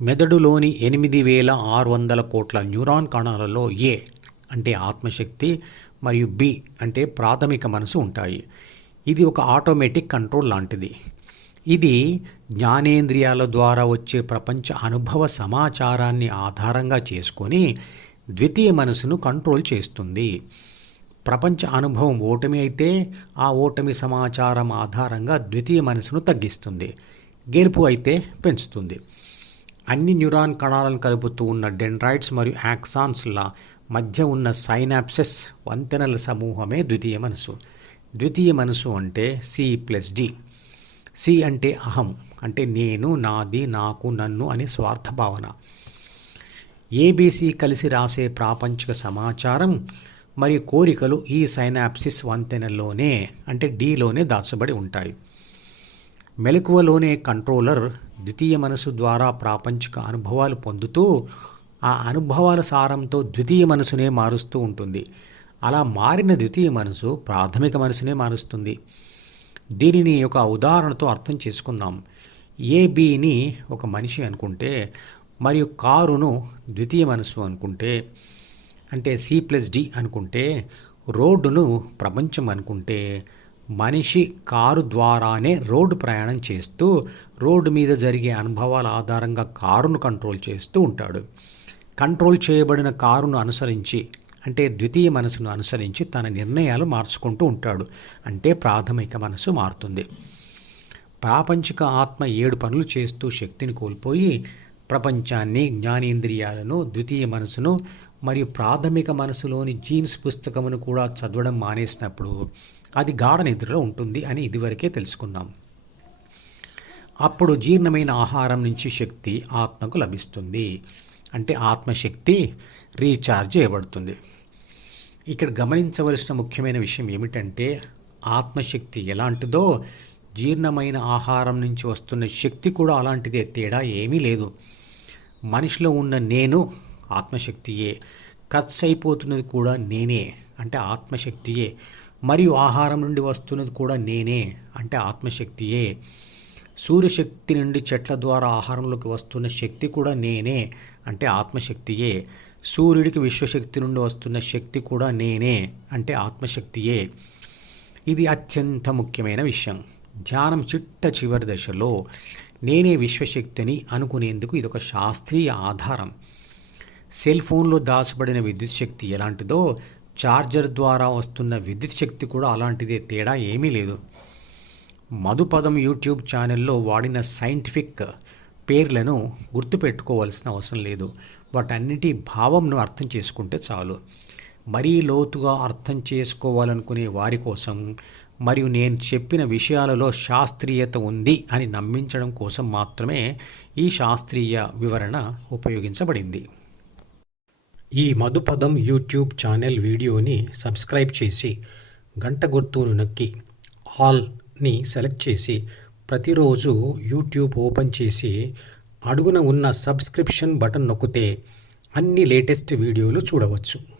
మెదడులోని ఎనిమిది వేల ఆరు వందల కోట్ల న్యూరాన్ కణాలలో ఏ అంటే ఆత్మశక్తి మరియు బి అంటే ప్రాథమిక మనసు ఉంటాయి. ఇది ఒక ఆటోమేటిక్ కంట్రోల్ లాంటిది. ఇది జ్ఞానేంద్రియాల ద్వారా వచ్చే ప్రపంచ అనుభవ సమాచారాన్ని ఆధారంగా చేసుకొని ద్వితీయ మనసును కంట్రోల్ చేస్తుంది. ప్రపంచ అనుభవం ఓటమి అయితే ఆ ఓటమి సమాచారం ఆధారంగా ద్వితీయ మనసును తగ్గిస్తుంది. గెలుపు అయితే పెంచుతుంది. అన్ని న్యూరాన్ కణాలను కలుపుతూ ఉన్న డెండ్రైట్స్ మరియు యాక్సాన్స్ల మధ్య ఉన్న సైనాప్సెస్ వంతెనల సమూహమే ద్వితీయ మనసు ద్వితీయ మనసు అంటే సి ప్లస్ డి సి అంటే అహం అంటే నేను నాది నాకు నన్ను అనే స్వార్థ భావన. ఏబీసీ కలిసి రాసే ప్రాపంచిక సమాచారం మరియు కోరికలు ఈ సైనాప్సిస్ వంతెనలోనే అంటే డీలోనే దాచబడి ఉంటాయి. మెలకువలోనే కంట్రోలర్ ద్వితీయ మనసు ద్వారా ప్రాపంచిక అనుభవాలు పొందుతూ ఆ అనుభవాల సారంతో ద్వితీయ మనసునే మారుస్తూ ఉంటుంది. అలా మారిన ద్వితీయ మనసు ప్రాథమిక మనసునే మారుస్తుంది. దీనిని ఒక ఉదాహరణతో అర్థం చేసుకుందాం. ఏబిని ఒక మనిషి అనుకుంటే మరియు కారును ద్వితీయ మనసు అనుకుంటే అంటే సి ప్లస్ డి అనుకుంటే రోడ్డును ప్రపంచం అనుకుంటే మనిషి కారు ద్వారానే రోడ్డు ప్రయాణం చేస్తూ రోడ్డు మీద జరిగే అనుభవాల ఆధారంగా కారును కంట్రోల్ చేస్తూ ఉంటాడు. కంట్రోల్ చేయబడిన కారును అనుసరించి అంటే ద్వితీయ మనసును అనుసరించి తన నిర్ణయాలు మార్చుకుంటూ ఉంటాడు. అంటే ప్రాథమిక మనసు మారుతుంది. ప్రాపంచిక ఆత్మ ఏడు పనులు చేస్తూ శక్తిని కోల్పోయి ప్రపంచాన్ని జ్ఞానేంద్రియాలను ద్వితీయ మనసును మరియు ప్రాథమిక మనసులోని జీన్స్ పుస్తకమును కూడా చదవడం మానేసినప్పుడు అది గాఢ నిద్రలో ఉంటుంది అని ఇదివరకే తెలుసుకున్నాం. అప్పుడు జీర్ణమైన ఆహారం నుంచి శక్తి ఆత్మకు లభిస్తుంది. అంటే ఆత్మశక్తి రీఛార్జ్ చేయబడుతుంది. ఇక్కడ గమనించవలసిన ముఖ్యమైన విషయం ఏమిటంటే ఆత్మశక్తి ఎలాంటిదో జీర్ణమైన ఆహారం నుంచి వస్తున్న శక్తి కూడా అలాంటిదే తేడా ఏమీ లేదు. మనిషిలో ఉన్న నేను ఆత్మశక్తియే. ఖర్చు అయిపోతున్నది కూడా నేనే అంటే ఆత్మశక్తియే. మరియు ఆహారం నుండి వస్తున్నది కూడా నేనే అంటే ఆత్మశక్తియే. సూర్యశక్తి నుండి చెట్ల ద్వారా ఆహారంలోకి వస్తున్న శక్తి కూడా నేనే అంటే ఆత్మశక్తియే. సూర్యుడికి విశ్వశక్తి నుండి వస్తున్న శక్తి కూడా నేనే అంటే ఆత్మశక్తియే. ఇది అత్యంత ముఖ్యమైన విషయం. ధ్యానం చిట్ట చివరి దశలో నేనే విశ్వశక్తిని అనుకునేందుకు ఇదొక శాస్త్రీయ ఆధారం. సెల్ ఫోన్లో దాచబడిన విద్యుత్ శక్తి ఎలాంటిదో చార్జర్ ద్వారా వస్తున్న విద్యుత్ శక్తి కూడా అలాంటిదే తేడా ఏమీ లేదు. మధుపదం యూట్యూబ్ ఛానల్లో వాడిన సైంటిఫిక్ పేర్లను గుర్తుపెట్టుకోవాల్సిన అవసరం లేదు. వాటన్నిటి భావంను అర్థం చేసుకుంటే చాలు. మరీ లోతుగా అర్థం చేసుకోవాలనుకునే వారి కోసం మరియు నేను చెప్పిన విషయాలలో శాస్త్రీయత ఉంది అని నమ్మించడం కోసం మాత్రమే ఈ శాస్త్రీయ వివరణ ఉపయోగించబడింది. ఈ మధుపదం యూట్యూబ్ ఛానల్ వీడియోని సబ్స్క్రైబ్ చేసి గంట గుర్తును నొక్కి ఆల్ని సెలెక్ట్ చేసి ప్రతిరోజు యూట్యూబ్ ఓపెన్ చేసి అడుగున ఉన్న సబ్స్క్రిప్షన్ బటన్ నొక్కితే అన్ని లేటెస్ట్ వీడియోలు చూడవచ్చు.